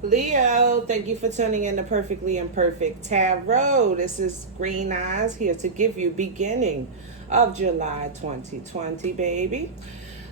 Leo, thank you for tuning in to Perfectly Imperfect Tarot. This is Green Eyes here to give you beginning of July 2020, baby.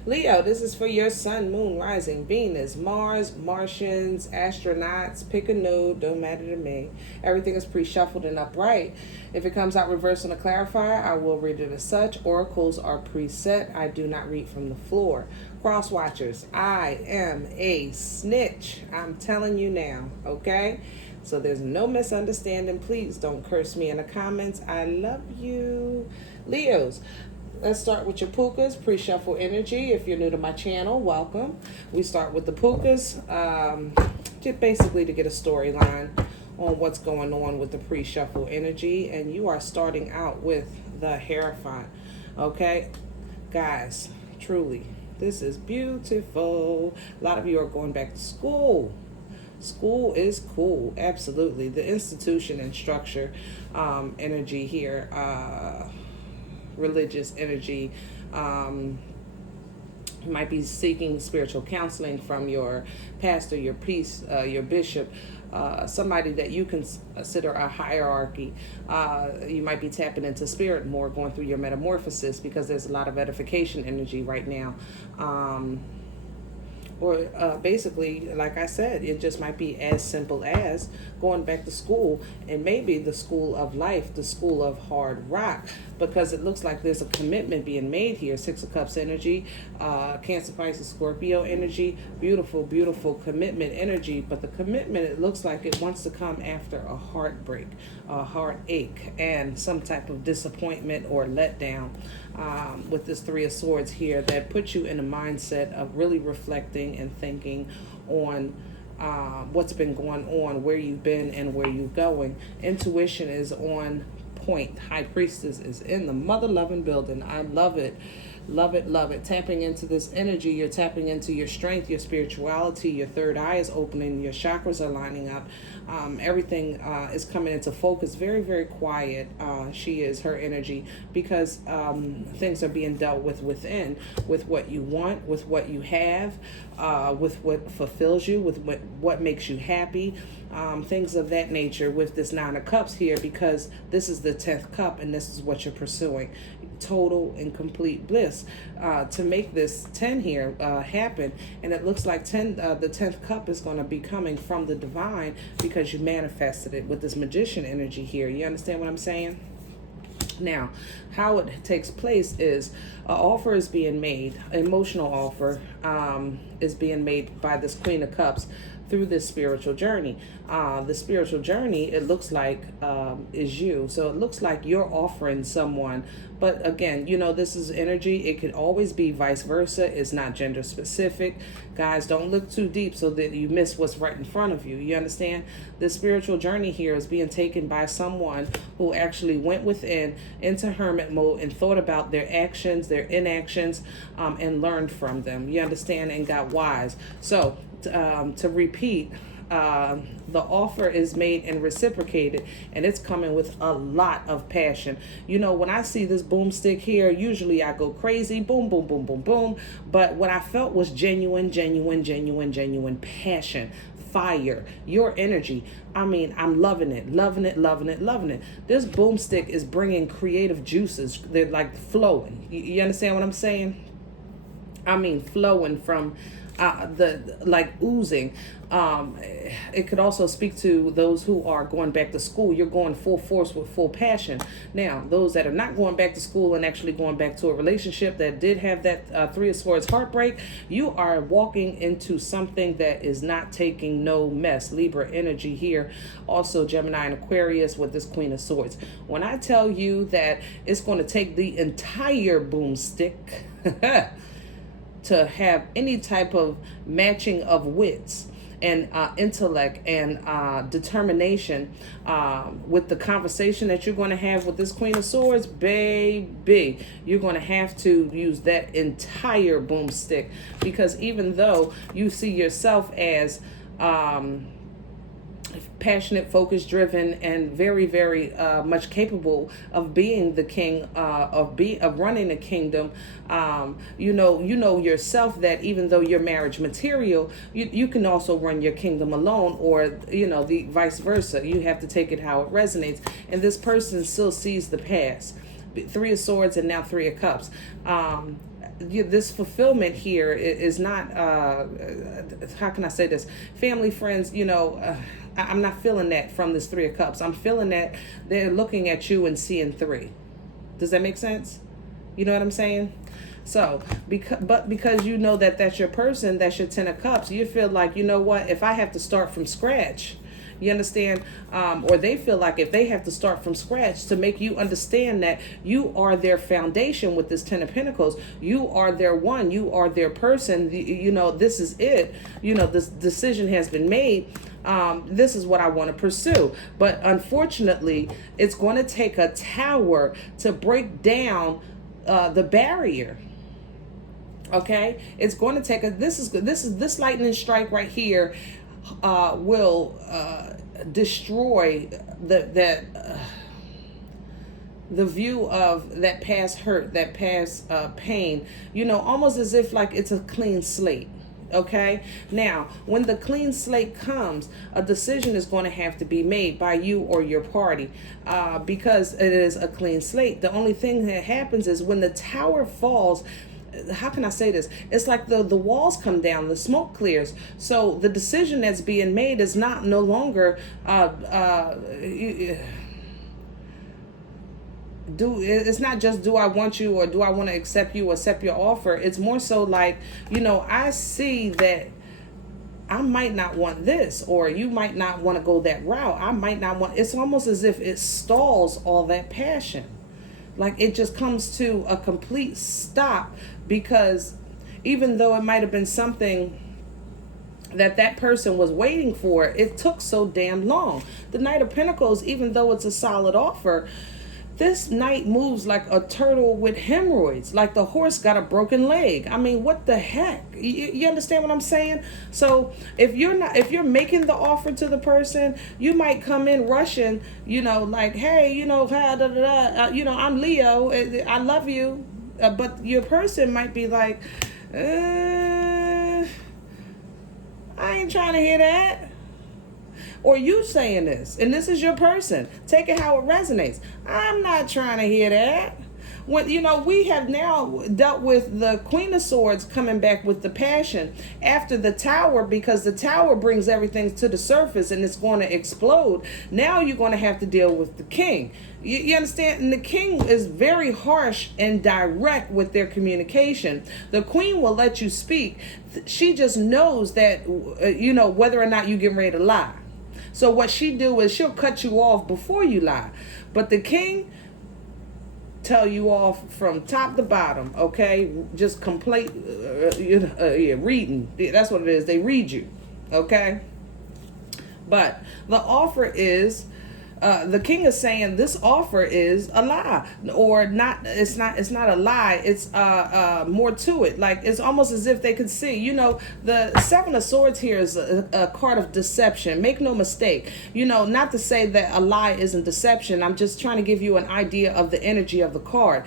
Leo, this is for your sun, moon, rising, Venus, Mars, Martians, astronauts. Pick a node, don't matter to me. Everything is pre-shuffled and upright. If it comes out reversed on a clarifier, I will read it as such. Oracles are preset. I do not read from the floor. Cross watchers, I am a snitch. I'm telling you now, okay? So there's no misunderstanding. Please don't curse me in the comments. I love you. Leos, let's start with your pukas, pre-shuffle energy. If you're new to my channel, welcome. We start with the pukas, just basically to get a storyline on what's going on with the pre-shuffle energy. And you are starting out with the Hierophant, okay? Guys, truly, this is beautiful. A lot of you are going back to school. School is cool, absolutely. The institution and structure energy here, religious energy. You might be seeking spiritual counseling from your pastor, your priest, your bishop, somebody that you consider a hierarchy. You might be tapping into spirit more, going through your metamorphosis, because there's a lot of edification energy right now. Or basically, like I said, it just might be as simple as going back to school, and maybe the school of life, the school of hard rock, because it looks like there's a commitment being made here. Six of Cups energy, Cancer, Pisces, Scorpio energy, beautiful, beautiful commitment energy. But the commitment, it looks like it wants to come after a heartbreak, a heartache, and some type of disappointment or letdown. With this Three of Swords here, that puts you in a mindset of really reflecting and thinking on what's been going on, where you've been and where you're going. Intuition is on point. High Priestess is in the mother loving building. I love it. Love it, love it. Tapping into this energy, you're tapping into your strength, your spirituality, your third eye is opening, your chakras are lining up. Everything is coming into focus. Very, very quiet. She is, her energy, because things are being dealt with within, with what you want, with what you have, with what fulfills you, with what makes you happy. Things of that nature with this Nine of Cups here, because this is the 10th cup and this is what you're pursuing. Total and complete bliss. To make this 10 here happen, and it looks like the 10th cup is going to be coming from the divine, because you manifested it with this Magician energy here. You understand what I'm saying? Now, how it takes place is an offer is being made, an emotional offer is being made by this Queen of Cups through this spiritual journey. The spiritual journey, it looks like, is you. So it looks like you're offering someone. But again, you know, this is energy. It could always be vice versa. It's not gender specific. Guys, don't look too deep so that you miss what's right in front of you. You understand? The spiritual journey here is being taken by someone who actually went within into hermit mode and thought about their actions, their inactions, and learned from them. You understand? And got wise. So to repeat, the offer is made and reciprocated, and it's coming with a lot of passion. You know, when I see this boomstick here, usually I go crazy, boom, boom, boom, boom, boom. But what I felt was genuine passion, fire, your energy. I mean, I'm loving it, loving it, loving it, loving it. This boomstick is bringing creative juices. They're like flowing. You understand what I'm saying? I mean, flowing from like oozing. It could also speak to those who are going back to school. You're going full force with full passion. Now, those that are not going back to school and actually going back to a relationship that did have that Three of Swords heartbreak, you are walking into something that is not taking no mess. Libra energy here. Also Gemini and Aquarius with this Queen of Swords. When I tell you that it's going to take the entire boomstick to have any type of matching of wits and intellect and determination with the conversation that you're going to have with this Queen of Swords, baby, you're going to have to use that entire boomstick, because even though you see yourself as passionate, focused, driven, and very, very much capable of being the king, of running a kingdom. You know yourself that even though you're marriage material, you can also run your kingdom alone, or the vice versa. You have to take it how it resonates. And this person still sees the past. Three of Swords and now Three of Cups. This fulfillment here is not, how can I say this? Family, friends, I'm not feeling that from this Three of Cups. I'm feeling that they're looking at you and seeing three. Does that make sense? You know what I'm saying? So, because you know that that's your person, that's your Ten of Cups, you feel like, you know what, if I have to start from scratch, you understand? Or they feel like if they have to start from scratch to make you understand that you are their foundation with this Ten of Pentacles. You are their one. You are their person. This is it. This decision has been made. This is what I want to pursue. But unfortunately, it's going to take a tower to break down the barrier. Okay? It's going to take this lightning strike right here will destroy the view of that past hurt, that past pain, almost as if like it's a clean slate. Okay, now when the clean slate comes, a decision is going to have to be made by you or your party, because it is a clean slate. The only thing that happens is when the tower falls, how can I say this? It's like the walls come down, the smoke clears. So the decision that's being made is no longer it's not just do I want you or do I want to accept you or accept your offer. It's more so like, I see that I might not want this, or you might not want to go that route. I might not want. It's almost as if it stalls all that passion. Like it just comes to a complete stop, because even though it might have been something that person was waiting for, it took so damn long. The Knight of Pentacles, even though it's a solid offer, this knight moves like a turtle with hemorrhoids, like the horse got a broken leg. I mean, what the heck? You understand what I'm saying? So if you're making the offer to the person, you might come in rushing, like, hey, I'm Leo, I love you. But your person might be like, I ain't trying to hear that. Or you saying this, and this is your person. Take it how it resonates. I'm not trying to hear that. When we have now dealt with the Queen of Swords coming back with the passion after the Tower, because the Tower brings everything to the surface and it's going to explode. Now you're going to have to deal with the King. You understand? And the King is very harsh and direct with their communication. The Queen will let you speak. She just knows that, whether or not you're getting ready to lie. So what she do is she'll cut you off before you lie. But the King tell you off from top to bottom, okay? Just complete, reading. That's what it is. They read you, okay? But the offer is, the King is saying this offer is a lie, or not. It's not a lie. It's more to it. Like it's almost as if they could see. The Seven of Swords here is a card of deception. Make no mistake. Not to say that a lie isn't deception. I'm just trying to give you an idea of the energy of the card.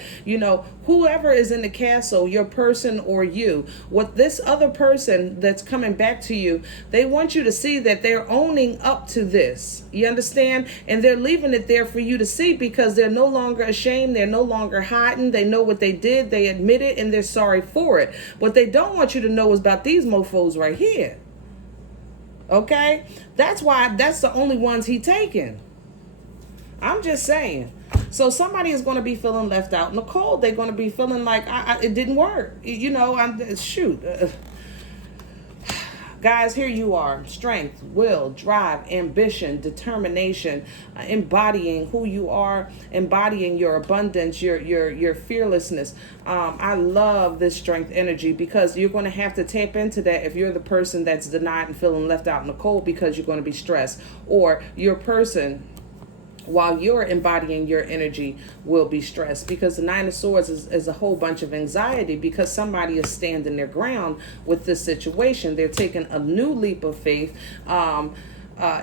Whoever is in the castle, your person or you, what this other person that's coming back to you, they want you to see that they're owning up to this. You understand? And they're leaving it there for you to see, because they're no longer ashamed. They're no longer hiding. They know what they did. They admit it, and they're sorry for it. What they don't want you to know is about these mofos right here. Okay? That's why that's the only ones he taking. I'm just saying. So somebody is going to be feeling left out in the cold. They're going to be feeling like it didn't work. Guys, here you are. Strength, will, drive, ambition, determination, embodying who you are, embodying your abundance, your fearlessness. I love this strength energy, because you're going to have to tap into that if you're the person that's denied and feeling left out in the cold because you're going to be stressed, or your person, while you're embodying your energy, will be stressed, because the Nine of Swords is a whole bunch of anxiety, because somebody is standing their ground with this situation. They're taking a new leap of faith.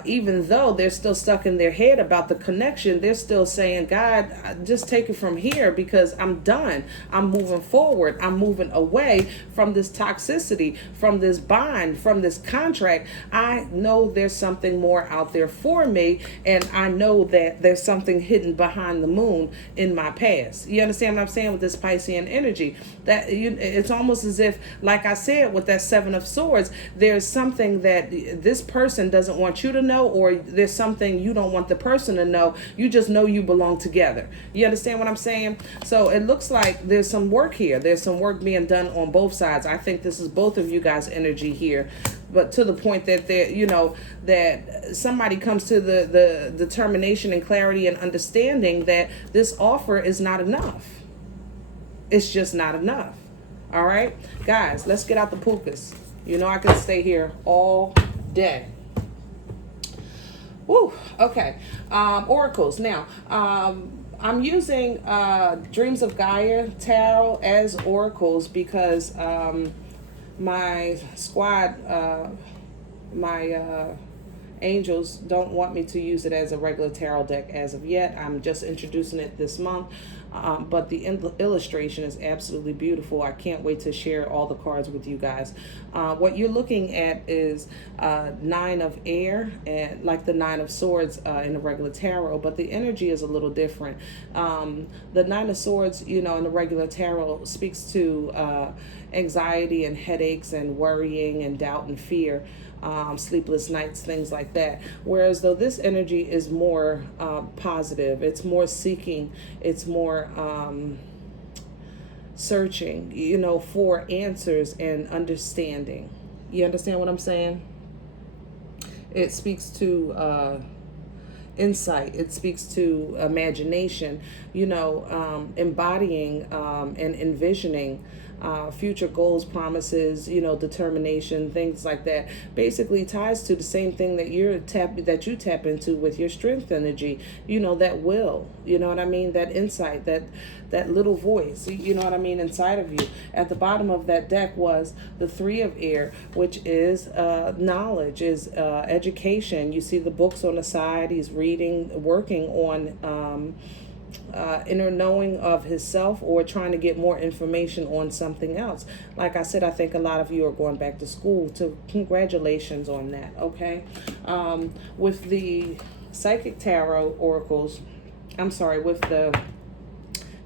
even though they're still stuck in their head about the connection, they're still saying, God, just take it from here because I'm done. I'm moving forward. I'm moving away from this toxicity, from this bind, from this contract. I know there's something more out there for me, and I know that there's something hidden behind the moon in my past. You understand what I'm saying with this Piscean energy? That it's almost as if, like I said, with that Seven of Swords, there's something that this person doesn't want you to know, or there's something you don't want the person to know. You just know you belong together. You understand what I'm saying? So it looks like there's some work here. There's some work being done on both sides. I think this is both of you guys' energy here, but to the point that that somebody comes to the determination and clarity and understanding that this offer is not enough. It's just not enough. All right, guys, let's get out the pukas. I can stay here all day. Woo, okay. Oracles. Now, I'm using Dreams of Gaia Tarot as oracles because my squad, my angels don't want me to use it as a regular tarot deck as of yet. I'm just introducing it this month. But the illustration is absolutely beautiful. I can't wait to share all the cards with you guys. What you're looking at is Nine of Air, and like the Nine of Swords in the regular tarot, but the energy is a little different. The Nine of Swords, in the regular tarot speaks to anxiety and headaches and worrying and doubt and fear. Sleepless nights, things like that. Whereas though this energy is more positive, it's more seeking, it's more searching, for answers and understanding. You understand what I'm saying? It speaks to insight. It speaks to imagination, embodying and envisioning future goals, promises, determination, things like that. Basically ties to the same thing that you tap into with your strength energy. That will, what I mean, that insight, that little voice, what I mean, inside of you. At the bottom of that deck was the Three of Air, which is knowledge, is education. You see the books on the side. He's reading, working on inner knowing of himself, or trying to get more information on something else. Like I said, I think a lot of you are going back to school, so congratulations on that. Okay. With the Psychic Tarot oracles, with the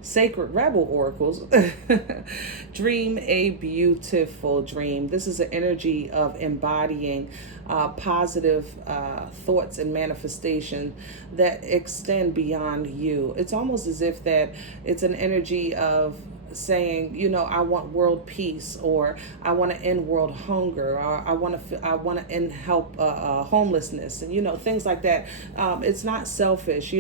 Sacred Rebel oracles, dream a beautiful dream. This is an energy of embodying positive thoughts and manifestation that extend beyond you. It's almost as if that it's an energy of saying, I want world peace, or I want to end world hunger, or I want to end help homelessness, and things like that. It's not selfish,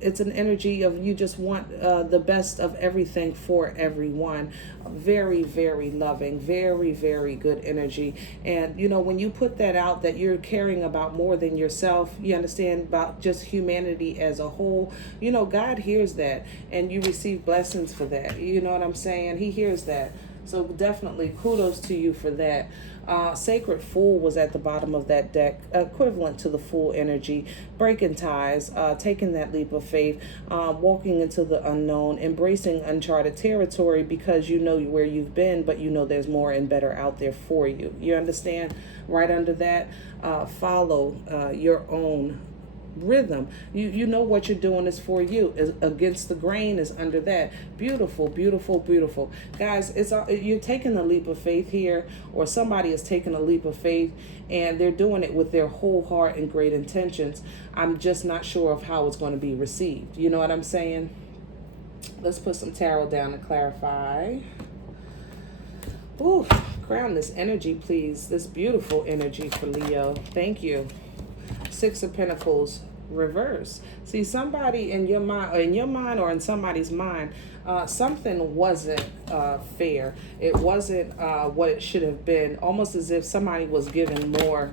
it's an energy of you just want the best of everything for everyone. Very, very loving, very, very good energy. And, when you put that out, that you're caring about more than yourself, you understand, about just humanity as a whole, God hears that, and you receive blessings for that. You know what I'm saying? He hears that. So definitely kudos to you for that. Sacred Fool was at the bottom of that deck, equivalent to the Fool energy, breaking ties, taking that leap of faith, walking into the unknown, embracing uncharted territory because you know where you've been, but there's more and better out there for you. You understand? Right under that, follow your own rhythm. You know what you're doing is for you. Against the grain is under that. Beautiful, beautiful, beautiful. Guys, you're taking a leap of faith here, or somebody is taking a leap of faith, and they're doing it with their whole heart and great intentions. I'm just not sure of how it's going to be received. You know what I'm saying? Let's put some tarot down to clarify. Ooh, ground this energy, please. This beautiful energy for Leo. Thank you. Six of Pentacles reverse. See, somebody in your mind, or in somebody's mind, something wasn't fair. It wasn't what it should have been. Almost as if somebody was given more.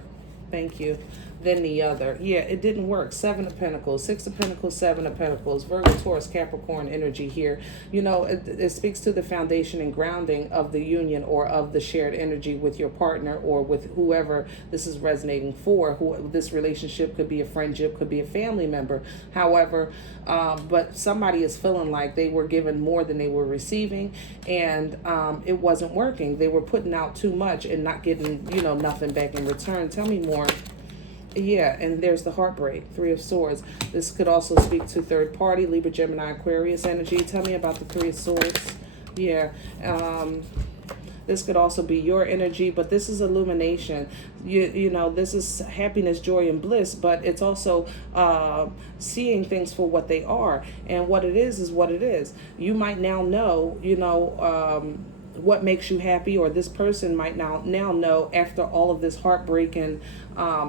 Thank you. than the other. Yeah, it didn't work. Seven of Pentacles, Six of Pentacles, Seven of Pentacles, Virgo, Taurus, Capricorn energy here. You know, it speaks to the foundation and grounding of the union or of the shared energy with your partner or with whoever this is resonating for. Who this relationship could be, a friendship, could be a family member. However, but somebody is feeling like they were given more than they were receiving, and it wasn't working. They were putting out too much and not getting, you know, nothing back in return. Tell me more. Yeah, and there's the heartbreak, Three of Swords. This could also speak to third party, Libra, Gemini, Aquarius energy. Tell me about the Three of Swords. Yeah, this could also be your energy, but this is illumination. You know, this is happiness, joy, and bliss, but it's also seeing things for what they are. And what it is what it is. You might now know, you know, what makes you happy, or this person might now know, after all of this heartbreak and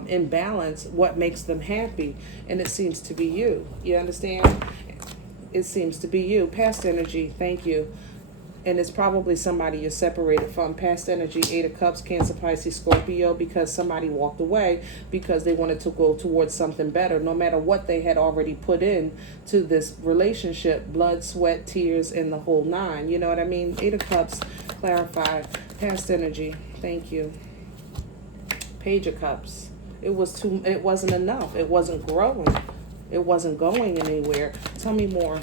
imbalance, what makes them happy. And it seems to be you. You understand? It seems to be you. Past energy, thank you. And it's probably somebody you're separated from. Past energy, Eight of Cups, Cancer, Pisces, Scorpio, because somebody walked away because they wanted to go towards something better, no matter what they had already put in to this relationship, blood, sweat, tears, and the whole nine. You know what I mean? Eight of Cups, clarify. Past energy, thank you. Page of Cups. It wasn't enough. It wasn't growing. It wasn't going anywhere. Tell me more.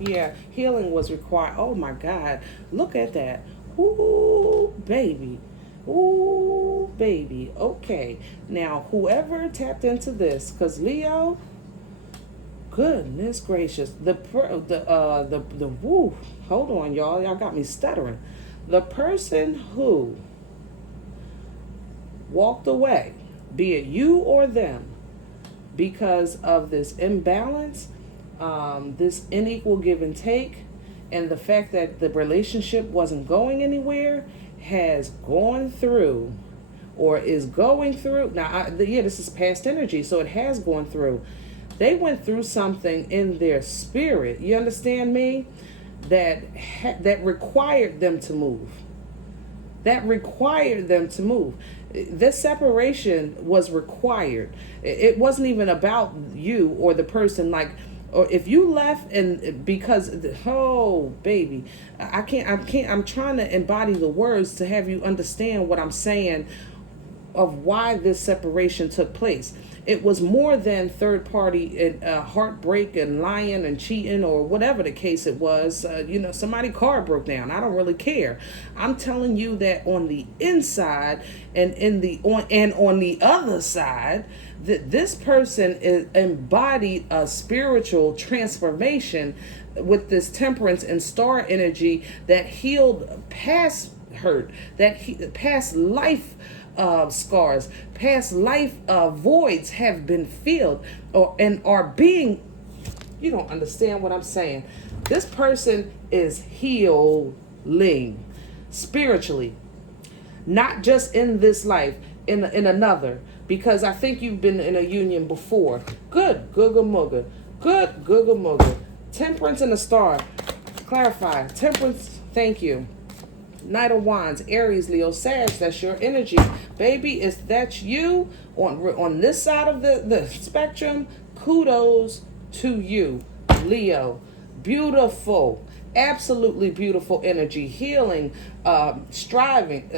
Yeah, healing was required. Oh my God, look at that. Ooh, baby. Ooh, baby. Okay, now whoever tapped into this, because Leo, goodness gracious, woo, hold on, y'all got me stuttering. The person who walked away, be it you or them, because of this imbalance, this unequal give and take, and the fact that the relationship wasn't going anywhere, has gone through or is going through. Now, this is past energy, so it has gone through. They went through something in their spirit, you understand me, that required them to move. That required them to move. This separation was required. It wasn't even about you or the person, like, or if you left and because, oh baby, I'm trying to embody the words to have you understand what I'm saying of why this separation took place. It was more than third party heartbreak and lying and cheating or whatever the case it was. Somebody's car broke down. I don't really care. I'm telling you that on the inside and on the other side, that this person embodied a spiritual transformation with this temperance and star energy that healed past hurt, past life scars, past life voids have been filled and are being, you don't understand what I'm saying. This person is healing spiritually, not just in this life, in another, because I think you've been in a union before. Good googa mooga. Good googa mooga. Temperance and a star. Clarify. Temperance, thank you. Knight of Wands, Aries, Leo, Sag, that's your energy. Baby, if that's you on this side of the spectrum, kudos to you, Leo. Beautiful, absolutely beautiful energy, healing, striving,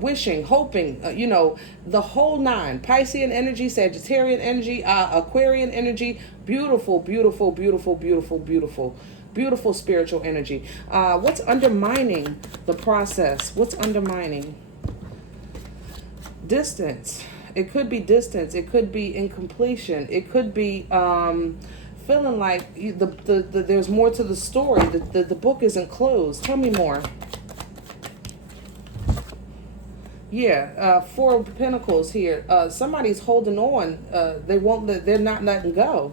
wishing, hoping, the whole nine. Piscean energy, Sagittarian energy, Aquarian energy, beautiful, beautiful, beautiful, beautiful, beautiful. Beautiful spiritual energy. What's undermining the process? What's undermining? Distance. It could be distance. It could be incompletion. It could be feeling like there's more to the story. The book isn't closed. Tell me more. Yeah, Four of Pentacles here. Somebody's holding on. They're not letting go.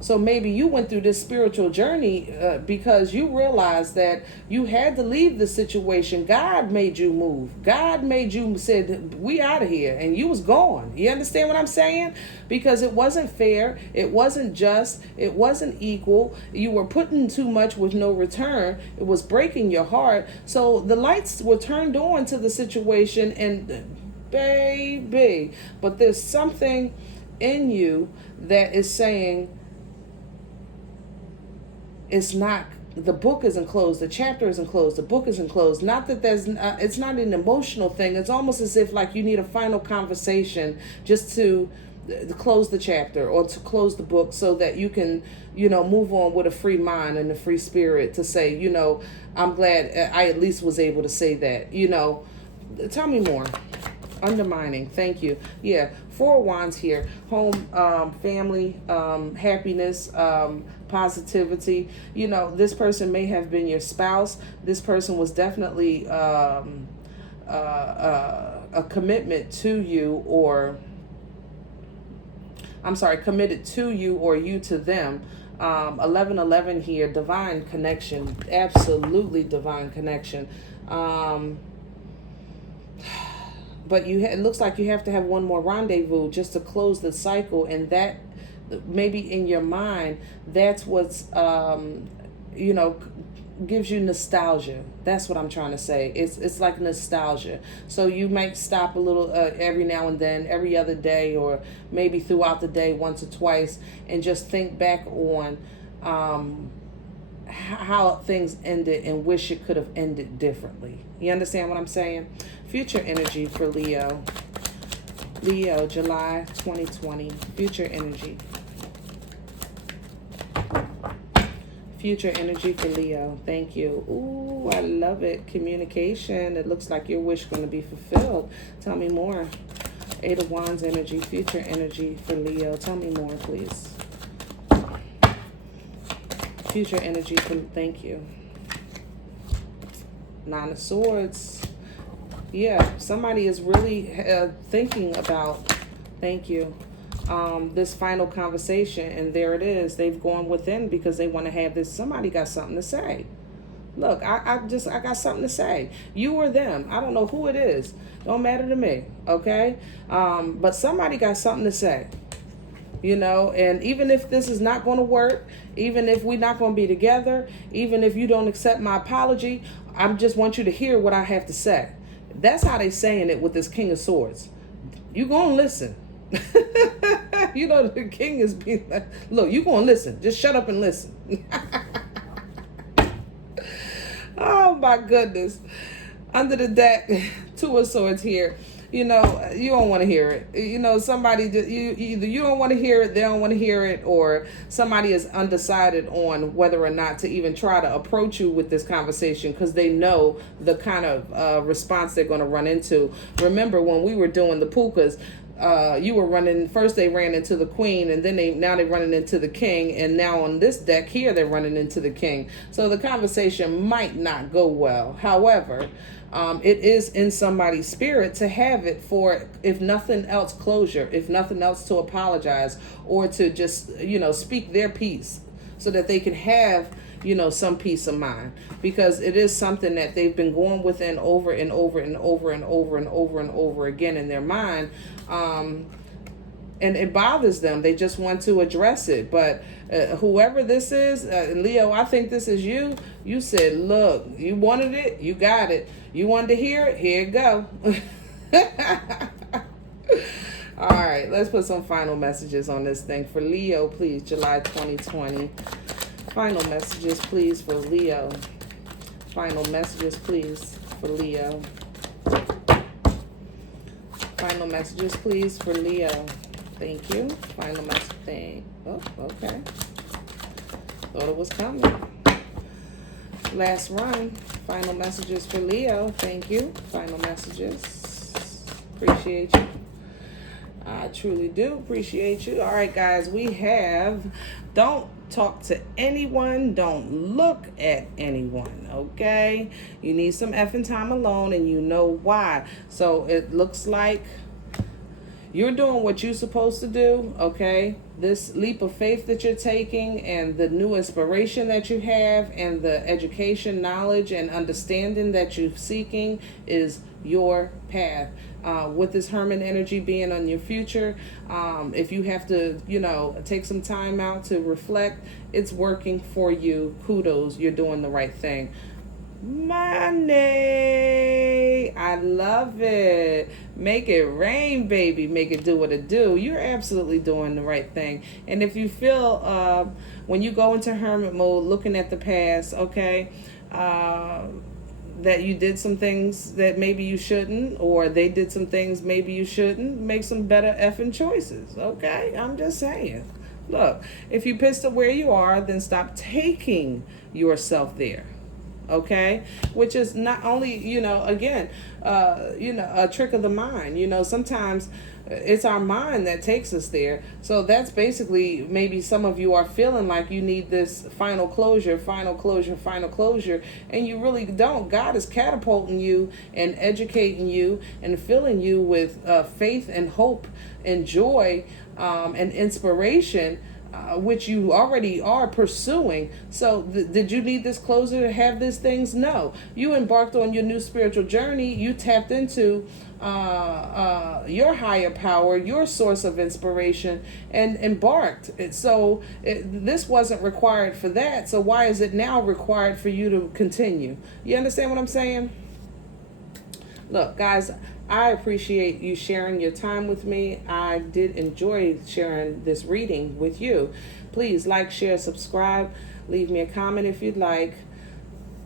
So maybe you went through this spiritual journey because you realized that you had to leave the situation. God made you move. God made you said, we out of here. And you was gone. You understand what I'm saying? Because it wasn't fair. It wasn't just. It wasn't equal. You were putting too much with no return. It was breaking your heart. So the lights were turned on to the situation, and baby. But there's something in you that is saying it's not, the book isn't closed, the chapter isn't closed, the book isn't closed. Not that there's, it's not an emotional thing. It's almost as if like you need a final conversation just to close the chapter or to close the book so that you can, move on with a free mind and a free spirit to say, I'm glad I at least was able to say that, Tell me more. Undermining. Thank you. Yeah. 4 of Wands here. Home, family, happiness, positivity. This person may have been your spouse. This person was definitely a commitment to you, or committed to you or you to them. 1111 here, divine connection, absolutely divine connection. But it looks like you have to have one more rendezvous just to close the cycle, and that maybe in your mind, that's what's gives you nostalgia. That's what I'm trying to say. It's like nostalgia. So you might stop a little every now and then, every other day, or maybe throughout the day once or twice, and just think back on how things ended and wish it could have ended differently. You understand what I'm saying? Future energy for Leo. Leo, July 2020. Future energy. Future energy for Leo. Thank you. Ooh, I love it. Communication. It looks like your wish is going to be fulfilled. Tell me more. 8 of Wands energy. Future energy for Leo. Tell me more, please. Future energy for, thank you. 9 of Swords. Yeah, somebody is really thinking about, thank you, this final conversation, and there it is. They've gone within because they want to have this. Somebody got something to say. Look, I got something to say. You or them. I don't know who it is. Don't matter to me, okay? But somebody got something to say. And even if this is not going to work, even if we're not going to be together, even if you don't accept my apology, I just want you to hear what I have to say. That's how they saying it with this King of Swords. You gonna listen. The king is being like, look, you gonna listen. Just shut up and listen. Oh my goodness. Under the deck, 2 of Swords here. You don't want to hear it. Somebody, either you don't want to hear it, they don't want to hear it, or somebody is undecided on whether or not to even try to approach you with this conversation because they know the kind of response they're going to run into. Remember when we were doing the pukas, you were running, first they ran into the queen, and then now they're running into the king, and now on this deck here they're running into the king. So the conversation might not go well. However, it is in somebody's spirit to have it for, if nothing else, closure, if nothing else, to apologize, or to just, speak their piece so that they can have, some peace of mind, because it is something that they've been going within over and over and over and over and over and over again in their mind. And it bothers them. They just want to address it. But whoever this is, Leo, I think this is you. You said, look, you wanted it, you got it. You wanted to hear it, here you go. All right, let's put some final messages on this thing. For Leo, please, July 2020. Final messages, please, for Leo. Final messages, please, for Leo. Final messages, please, for Leo. Thank you. Final message thing. Oh, okay. Thought it was coming. Last run. Final messages for Leo. Thank you. Final messages. Appreciate you. I truly do appreciate you. All right, guys. We have, don't talk to anyone. Don't look at anyone. Okay? You need some effing time alone, and you know why. So it looks like you're doing what you're supposed to do, okay? This leap of faith that you're taking, and the new inspiration that you have, and the education, knowledge, and understanding that you're seeking is your path. With this Hermit energy being on your future, if you have to, take some time out to reflect, it's working for you. Kudos, you're doing the right thing. Money. I love it. Make it rain, baby. Make it do what it do. You're absolutely doing the right thing. And if you feel when you go into hermit mode, looking at the past, okay, that you did some things that maybe you shouldn't, or they did some things maybe you shouldn't, make some better effing choices, okay? I'm just saying. Look, if you pissed at where you are, then stop taking yourself there. Okay, which is not only, again, a trick of the mind. Sometimes it's our mind that takes us there. So that's basically, maybe some of you are feeling like you need this final closure, and you really don't. God is catapulting you and educating you and filling you with faith and hope and joy and inspiration, which you already are pursuing. So did you need this closure to have these things? No. You embarked on your new spiritual journey. You tapped into your higher power, your source of inspiration, and embarked. So this wasn't required for that. So why is it now required for you to continue? You understand what I'm saying? Look, guys, I appreciate you sharing your time with me. I did enjoy sharing this reading with you. Please like, share, subscribe. Leave me a comment if you'd like.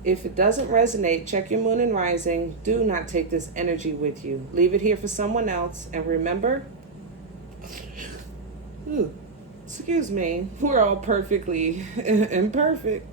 If it doesn't resonate, check your moon and rising. Do not take this energy with you. Leave it here for someone else. And remember, excuse me, we're all perfectly imperfect.